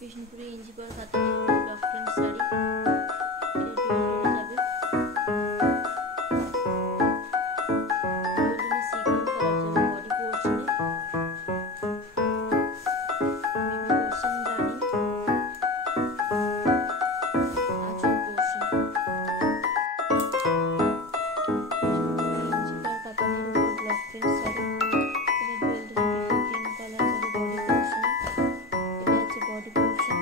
বিষ্ণুপুরি ইঞ্চি পার katani block print sari, এটা dual টোনে যাবে। ডুয়েল টোনে সি গ্রিন কালার যাবে বডি পোর্শনে, মিডল পোর্শন রানি, আঁচল পোর্শন। বিষ্ণুপুরি ইঞ্চি পার কাতানির উপর ব্লক প্রিন্ট শাড়ি, এটা ডুয়েল টোনে গ্রিন কালার যাবে বডি পোর্শনে, এটা হচ্ছে বডি পোর্শন।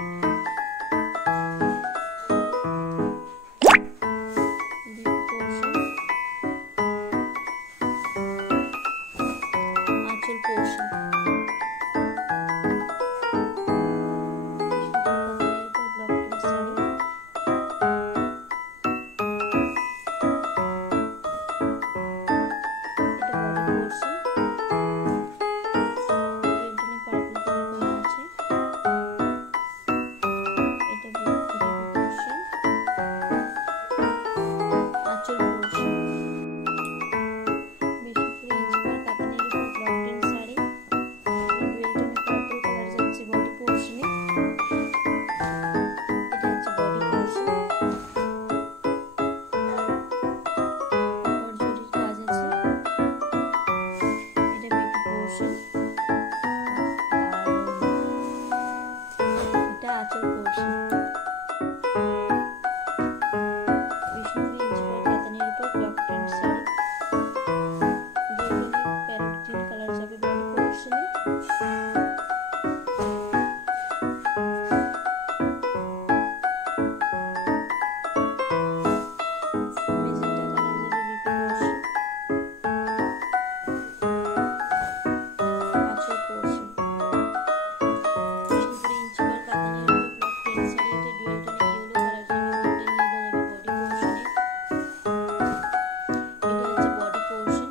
আঁচল পোর্শন। ব্লক প্রিন্ট শাড়ি, এটা বডি পোর্শন। পার্পল কালার করা আছে, এটা বিপি পোর্শন। আঁচল পোর্শন। বিষ্ণুপুরি ইঞ্চি পার কাতানির উপর ব্লক প্রিন্ট শাড়ি, ডুয়েল টোনে পার্পল কালার যাচ্ছে বডি পোর্শনে, এটা হচ্ছে বডি পোর্শন। জরির কাজ আছে, এটা বিপি পোর্শন। এটা আঁচল পোর্শন। বিষ্ণুপুরি ইঞ্চি পার কাতানির উপর ব্লক প্রিন্ট শাড়ি, ডুয়েল টোনে প্যারট গ্রিন কালার যাবে বডি পোর্শনে, মেজেন্টা কালার যাবে বিপি পোর্শন। আঁচল পোর্শন। বিষ্ণুপুরি ইঞ্চি পার কাতানির উপর ব্লক প্রিন্ট শাড়ি, এটা ডুয়েল টোনে ইয়েলো কালার যাবে, গোল্ডেন ইয়েলো যাবে বডি পোর্শনে, এটা হচ্ছে বডি পোর্শন।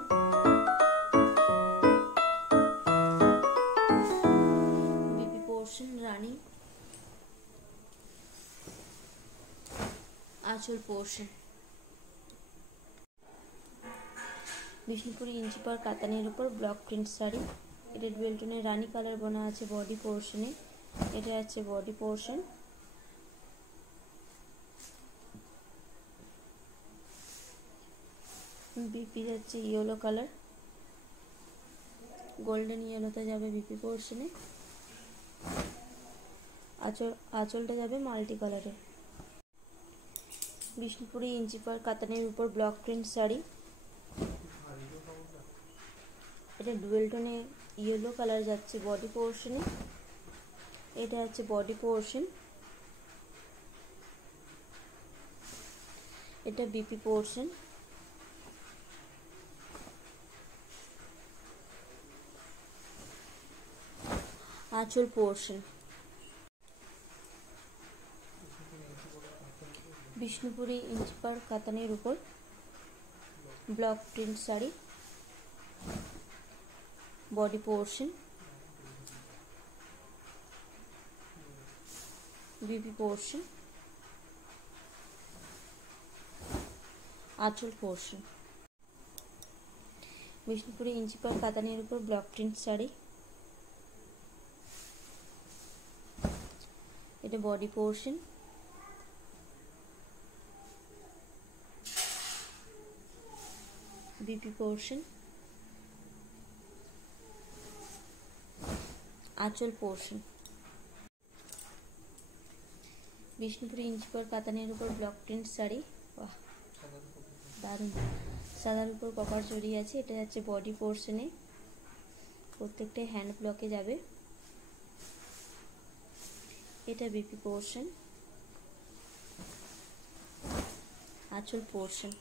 বিপি পোর্শন রানী, আঁচল পোর্শন। বিষ্ণুপুরি ইঞ্চি পার কাতানির উপর ব্লক প্রিন্ট শাড়ি, এটা ডুয়েল টোনে রানী কালার বোনা আছে বডি পোর্শনে, এটা আছে বডি পোর্শন। বিপি যাচ্ছে ইয়েলো কালার, গোল্ডেন ইয়েলোতে যাবে বিপি পোর্শনে, আঁচলটা যাবে মাল্টি কালারে। বিষ্ণুপুরি ইঞ্চি পার কাতানির উপর ব্লক প্রিন্ট শাড়ি, এটা ডুয়েল টোনে ইয়েলো কালার যাচ্ছে বডি পোর্শনে, এটা হচ্ছে বডি পোর্শন। এটা বিপি পোর্শন। আঁচল পোর্শন। বিষ্ণুপুরি ইঞ্চি পার কাতানির উপর block print sari, body portion, BP portion, আঁচল পোর্শন। বিষ্ণুপুরি ইঞ্চি পার কাতানির উপর ব্লক প্রিন্ট শাড়ি, এটা বডি পোর্শন, বিপি পোর্শন, আঁচল পোর্শন। বিষ্ণুপুরি ইঞ্চি পার কাতানির উপর ব্লক প্রিন্ট শাড়ি, বাহ দারুণ, সাদার উপর কপার জড়ি আছে, এটা যাচ্ছে বডি পোর্শনে, প্রত্যেকটাই হ্যান্ড ব্লকে যাবে, এটা বিপি পোর্শন, আঁচল পোর্শন।